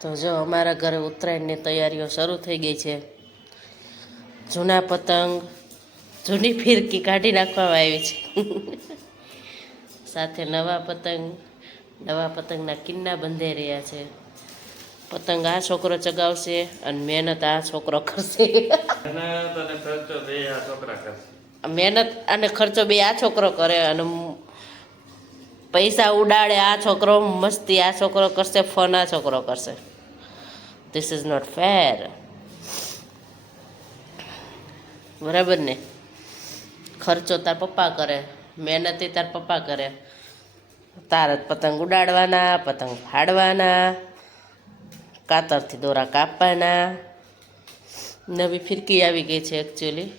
તો જો અમારા ઘરે ઉત્તરાયણની તૈયારીઓ શરૂ થઈ ગઈ છે. જૂના પતંગ, જૂની ફિરકી કાઢી નાખવામાં આવી છે. સાથે નવા પતંગના કિન્ના બંધાઈ રહ્યા છે. પતંગ આ છોકરો ચગાવશે અને મહેનત આ છોકરો કરશે. મહેનત અને ખર્ચો બે આ છોકરો કરે અને પૈસા ઉડાડે આ છોકરો, મસ્તી આ છોકરો કરશે, ફન આ છોકરો કરશે. This is not fair. બરાબર ને? ખર્ચો તાર પપ્પા કરે, મહેનત તાર પપ્પા કરે. તાર પતંગ ઉડાડવાના, પતંગ ફાડવાના, કાતરથી દોરા કાપવાના. નવી ફિરકી આવી ગઈ છે એકચ્યુઅલી,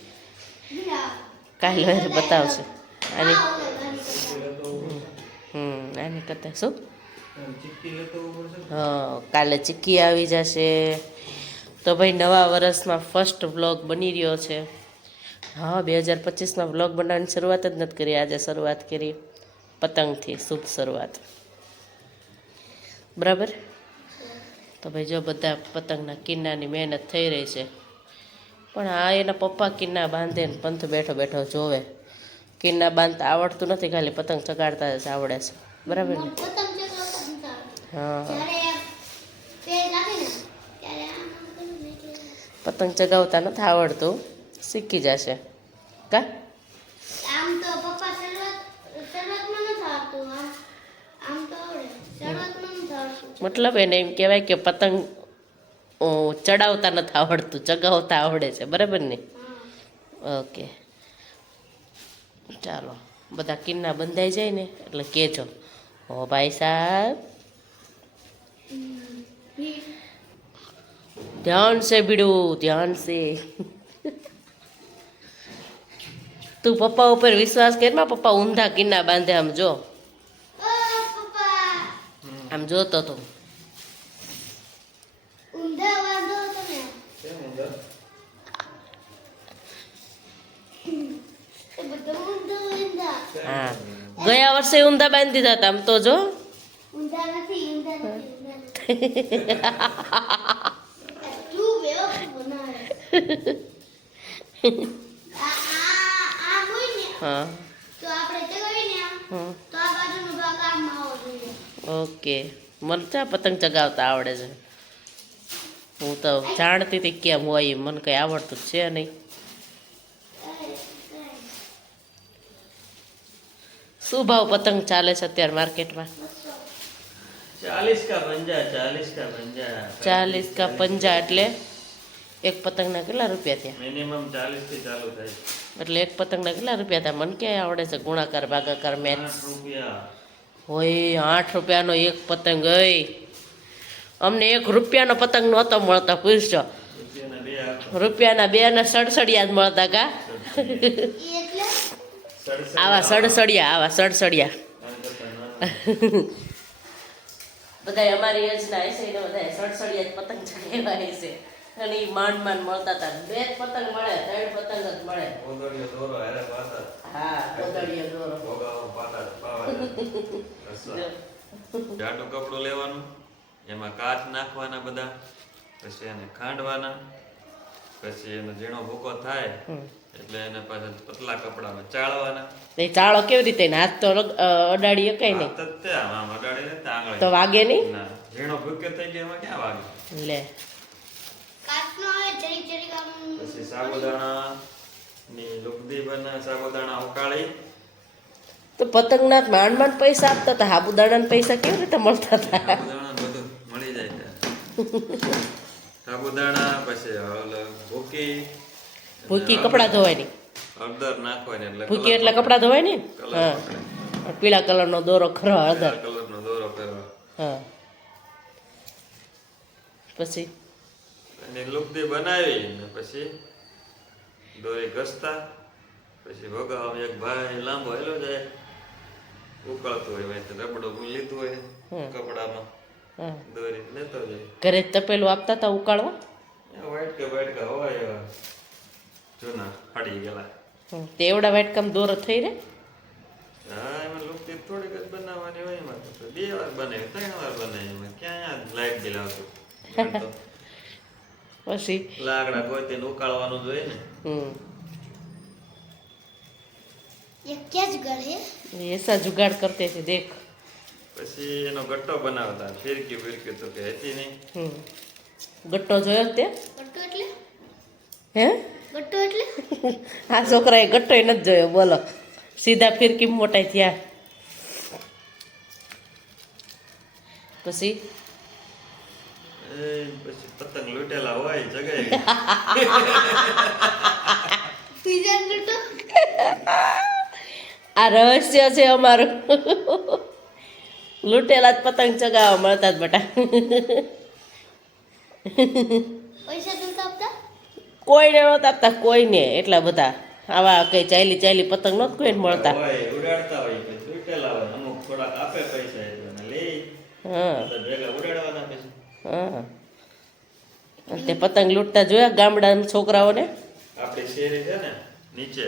કાલે બતાવશે. આની આની કરતા શું? હા, કાલે ચીક્કી આવી જશે. તો ભાઈ નવા વર્ષમાં ફર્સ્ટ વ્લોગ બની રહ્યો છે. હા, 2025માં વ્લોગ બનાવવાની શરૂઆત જ નથી કરી. આજે શરૂઆત કરી પતંગથી, શુભ શરૂઆત. બરાબર. તો ભાઈ જો બધા પતંગના કિન્નાની મહેનત થઈ રહી છે. પણ આ એના પપ્પા કિન્ના બાંધે ને પંથ બેઠો બેઠો જોવે. કિન્ના બાંધતા આવડતું નથી, ખાલી પતંગ ચગાડતા જ આવડે છે. બરાબર ને? હા, પતંગ ચગાવતા નથી આવડતું, શીખી જશે. કા મતલબ એને એમ કહેવાય કે પતંગ ચડાવતા નથી આવડતું, ચગાવતા આવડે છે. બરાબર ને? ઓકે, ચાલો. બધા કિન્ના બંધાઈ જાય ને એટલે કહેજો, ઓ ભાઈ સાહેબ ધ્યાન સે બીડું, ધ્યાન સે. તું પપ્પા ઉપર વિશ્વાસ કર માં, પપ્પા ઊંધા કિન્ના બાંધે. આમ જો, આમ જોતો તો હા, ગયા વર્ષે ઊંધા બાંધી દીધા હતા. આમ તો જો હા, ઓકે. મને ક્યાં પતંગ ચગાવતા આવડે છે? હું તો જાણતી હતી કેમ હોય, મને કઈ આવડતું જ છે નહીં. શું ભાવ પતંગ ચાલે છે અત્યારે માર્કેટમાં? 40 કા 50 એટલે એક પતંગના કેટલા રૂપિયા થયા? મિનિમમ 40 થી ચાલુ થાય. એટલે એક પતંગના કેટલા રૂપિયા થયા? મને ક્યાંય આવડે છે ગુણાકાર ભાગાકાર મેથ્સ? 8 રૂપિયા. હોય 8 રૂપિયાનો એક પતંગ. હોય અમને 1 રૂપિયાનો પતંગ નહોતો મળતો, પૂછજો. રૂપિયાના 2 ને સડસડિયા જ મળતા. કા આવા સડસડિયા બધા અમારી એજના હશે ને, બધા સડસડિયા જ પતંગ ચગાવ્યા હશે. અને એ માંડ મળતા હતા. 2 જ પતંગ મળે, 3 પતંગ જ મળે. હા, કોદળિયો દોરો. જાડું કપડું લેવાનું, એમાં કાચ નાખવાના બધા, પછી એને ખાંડવાના, પછી એનો ઝીણો ભૂકો થાય એટલે એને પાછા પતલા કપડામાં ચાળવાના. એ ચાળો કેવી રીતે? હાથ તો અડાડીએ કઈ નહીં. આમ અડાડી આંગળી તો વાગે નહીં. ના, ઝીણો ભૂકો થઈ ગયો એમાં ક્યાં વાગે? લે. પછી સાબુદાણા ની લુગદી બને, સાબુદાણા ઉકાળી. તો પતંગના માંડ પૈસા આપતા હતા, સાબુદાણા પૈસા કેવી રીતે મળતા હતા? સાબુદાણા બધું મળી જાય. સાબુદાણા, પછી ભૂકી કપડા ધોવાની, હળદર નાખવાની. એટલે ભૂકી એટલે કપડા ધોવાય ને. હા, પીળા કલરનો દોરો ખરો, હળદર કલરનો દોરો કરવા. હા, પછી એની લુગદી બનાવી ને પછી દોરી ઘસતા, પછી વગાવા. એક ભાઈ લાંબો હેલો જાય, ઉકળતું હોય, રબડો લીધું હોય કપડામાં, દોરી લેતો જાય. ઘરે તપેલું આપતા હતા ઉકાળવા? વાટકા હોય એવા જૂના ફાડી ગયેલા. તે એવડા વાટકામાં દોરો થઈ રહે? હા, એમાં લુગદી થોડીક જ બનાવવાની હોય એમાં તો 2 વાર બનાવી 3 વાર બનાવી એમાં ક્યાં લાઈટ બિલ આવતું મને તો પછી લાકડા ગોતીને ઉકાળવાનું જોઈએ ને ये क्या जुगाड़ है? ऐसा जुगाड़ करते थे देख પછી એનો ગટ્ટો બનાવતા ફિરકી તો કે હતી નહીં ગટ્ટો જોયો તે गट्टो એટલે હે गट्टो એટલે આ છોકરાએ ગટ્ટો નથી જોયો બોલો સીધા ફિરકી મોટાઈ થયા પછી પછી પતંગ લૂંટેલા હોય જગાઈ पिज्जा गट्टो આ રહસ્ય છે અમારું લૂંટેલા જ પતંગ ચગાવવા મળતા જ બટા पैसा तुमका आपका કોઈને નહોતા આપતા કોઈને એટલા બધા આવા કઈ ચાલી પતંગ નહોત કોઈને મળતા હોય ઉડાડતા હોય પછી લૂંટેલા હોય અમુક થોડાક આપે પૈસા એટલે લે હા તો ભેગા ઉડાડવાના પછી હા અને તે પતંગ લૂંટતા જોયા ગામડાના છોકરાઓને આપણી શેરી છે ને નીચે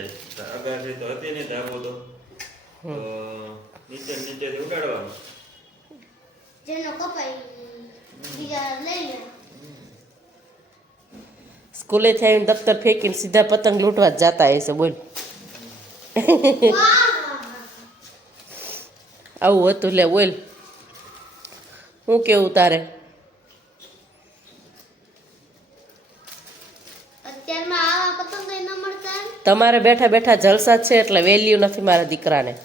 અગાસી તો હતી નહીં ધાબો તો નીચેથી ઉડાડવાનું જેનો કપાઈ બીજા લઈ લે સ્કૂલેથી આવીને દફતર ફેંકીને સીધા પતંગ લૂંટવા જ જતા હશે બોલ આવું હતું લે બોલ શું કેવું તારે અત્યારમાં આવા પતંગ ન મળતા તમારે બેઠા બેઠા જલસા જ છે એટલે વેલ્યુ નથી મારા દીકરાને એ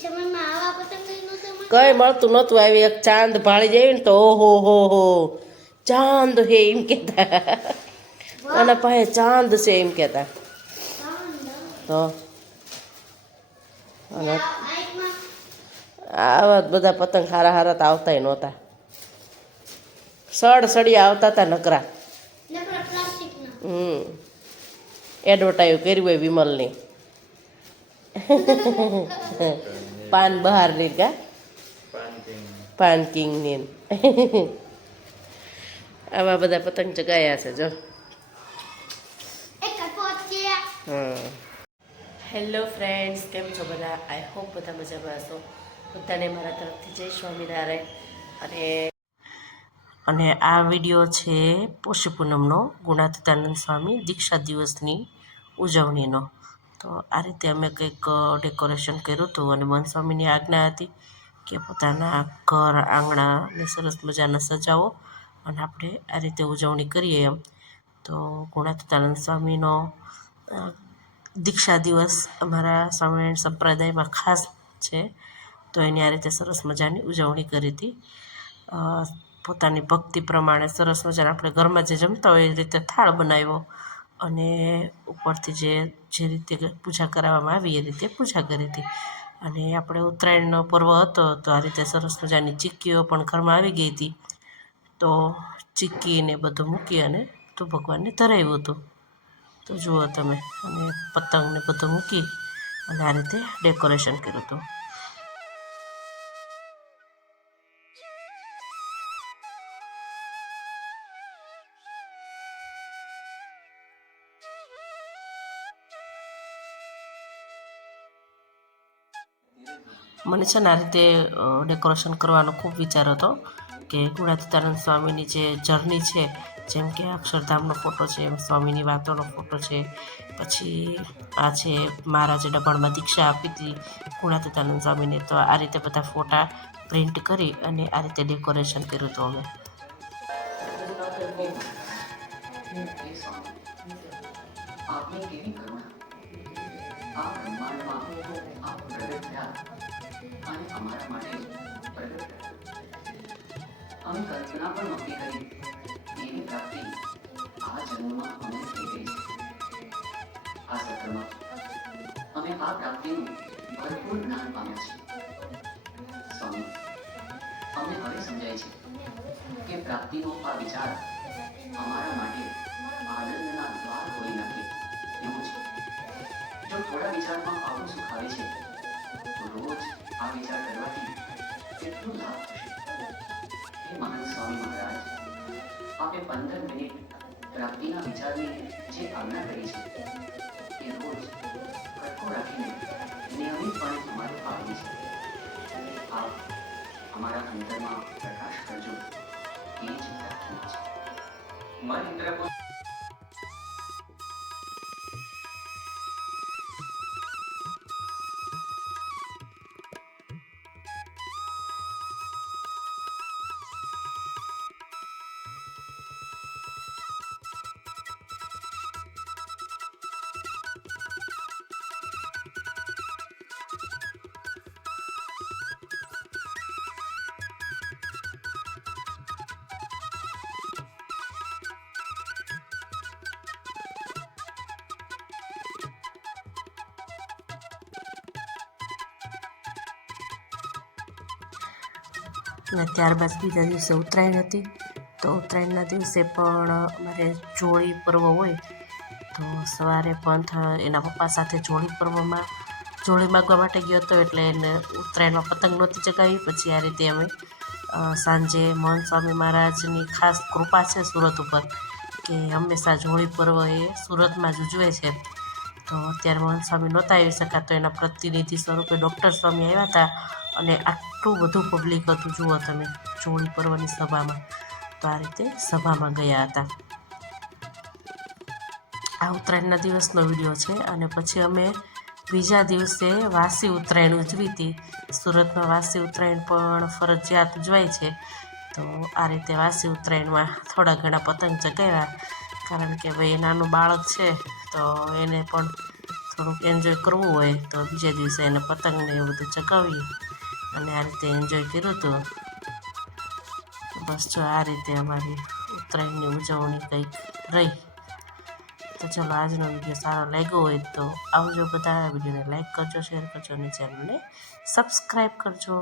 સમયમાં આવા પતંગ નહોતા મળતા કઈ મળતું નહોતું આવી એક ચાંદ ભાળી જાય ને તો ઓહો હો ચાંદ હે એમ કહેતા અને પાસે ચાંદ છે એમ કહેતા તો અને આઈકમાં આવા જ બધા પતંગ હારા તો આવતાય નહોતા સળિયા આવતા હતા નકરા નકરા પ્લાસ્ટિકના એડવર્ટાઈઝ કરી હોય વિમલની પાન બહારની કા પાન કિંગની આવા બધા પતંગ ચગાયા છે જો એક પહોંચ્યા હેલો ફ્રેન્ડ્સ કેમ છો બધા આઈ હોપ બધા મજામાં હશો બધાને મારા તરફથી જય સ્વામિનારાયણ અને આ વિડીયો છે પોષી પૂનમનો ગુણાતીતાનંદ સ્વામી દીક્ષા દિવસની ઉજવણીનો તો આ રીતે અમે કંઈક ડેકોરેશન કર્યું હતું અને મન સ્વામીની આજ્ઞા હતી કે પોતાના ઘર આંગણાને સરસ મજાના સજાવો અને આપણે આ રીતે ઉજવણી કરીએ એમ તો ગુણાતીતાનંદ સ્વામીનો દીક્ષા દિવસ અમારા સ્વામિનારાયણ સંપ્રદાયમાં ખાસ છે તો એની આ રીતે સરસ મજાની ઉજવણી કરી હતી પોતાની ભક્તિ પ્રમાણે સરસ મજાના આપણે ઘરમાં જે જમતા હોય એ રીતે થાળ બનાવ્યો અને ઉપરથી જે રીતે પૂજા કરાવવામાં આવી એ રીતે પૂજા કરી હતી અને આપણે ઉત્તરાયણનો પર્વ હતો તો આ રીતે સરસ મજાની ચીક્કીઓ પણ ઘરમાં આવી ગઈ હતી તો ચીક્કીને બધું મૂકી અને તો ભગવાનને ધરાવ્યું હતું તો જુઓ તમે અને પતંગને બધું મૂકી અને આ રીતે ડેકોરેશન કર્યું હતું મને છે ને આ રીતે ડેકોરેશન કરવાનો ખૂબ વિચાર હતો કે ગુણાતીતાનંદ સ્વામીની જે જર્ની છે જેમ કે અક્ષરધામનો ફોટો છે સ્વામીની વાતોનો ફોટો છે પછી આ છે મહારાજે ડબાણમાં દીક્ષા આપી હતી ગુણાતીતાનંદ સ્વામીને તો આ રીતે બધા ફોટા પ્રિન્ટ કરી અને આ રીતે ડેકોરેશન કર્યું હતું અમે આપને કેવી કરુણા આ બ્રહ્માંડમાં આપ પ્રગટ થયા અને અમારા માટે પ્રગટ થયા અમે કલ્પના પણ નહોતી કરી એની પ્રાપ્તિ આ જન્મમાં અમને થઈ ગઈ છે આ સત્રમાં અમે આ પ્રાપ્તિનું ભરપૂર જ્ઞાન પામ્યા છીએ સ્વામી અમને હવે સમજાય છે કે પ્રાપ્તિનો આ વિચાર અમારા માટે આનંદના દ્વાર ખોલી નાખે એવું છે જો થોડા વિચારમાં આવું સુખ આવે છે તો રોજ આ વિચાર કરવાથી કેટલું લાભ થશે હે મહાન સ્વામી મહારાજ આપે 15 મિનિટ પ્રાપ્તિના વિચારની જે આજ્ઞા કરી છે એ રોજ કટકો રાખીને નિયમિતપણે અમારા અંતરમાં પ્રકાશ કરજો એ જ પ્રાર્થના છે. મન ઇન્દ્રપુર અને ત્યારબાદ બીજા દિવસે ઉત્તરાયણ હતી. તો ઉત્તરાયણના દિવસે પણ અમારે જોળી પર્વ હોય. તો સવારે પંથ એના પપ્પા સાથે જોળી માગવા માટે ગયો હતો, એટલે એને ઉત્તરાયણમાં પતંગ નહોતી ચગાવી. પછી આ રીતે અમે સાંજે મહંત સ્વામી મહારાજની ખાસ કૃપા છે સુરત ઉપર, કે હંમેશા જોળી પર્વ એ સુરતમાં જ ઉજવે છે. તો અત્યારે મહંત સ્વામી નહોતા આવી શક્યા, તો એના પ્રતિનિધિ સ્વરૂપે ડૉક્ટર સ્વામી આવ્યા હતા. અને આટલું બધું પબ્લિક હતું, જુઓ તમે, જોળી પર્વની સભામાં. તો આ રીતે સભામાં ગયા હતા. આ ઉત્તરાયણના દિવસનો વિડીયો છે. અને પછી અમે બીજા દિવસે વાસી ઉત્તરાયણ ઉજવી હતી. સુરતમાં વાસી ઉત્તરાયણ પણ ફરજિયાત ઉજવાય છે. તો આ રીતે વાસી ઉત્તરાયણમાં થોડા ઘણા પતંગ ચગાવ્યા, કારણ કે ભાઈ નાનું બાળક છે તો એને પણ થોડુંક એન્જોય કરવું હોય. તો બીજા દિવસે એને પતંગને એવું બધું ચગાવી અને આ રીતે એન્જોય કર્યું હતું. બસ જો આ રીતે અમારી ઉત્તરાયણની ઉજવણી કંઈક રહી. તો ચલો, આજનો વિડીયો સારો લાગ્યો હોય તો આવજો બધા. વિડીયોને લાઈક કરજો, શેર કરજો અને ચેનલને સબસ્ક્રાઈબ કરજો.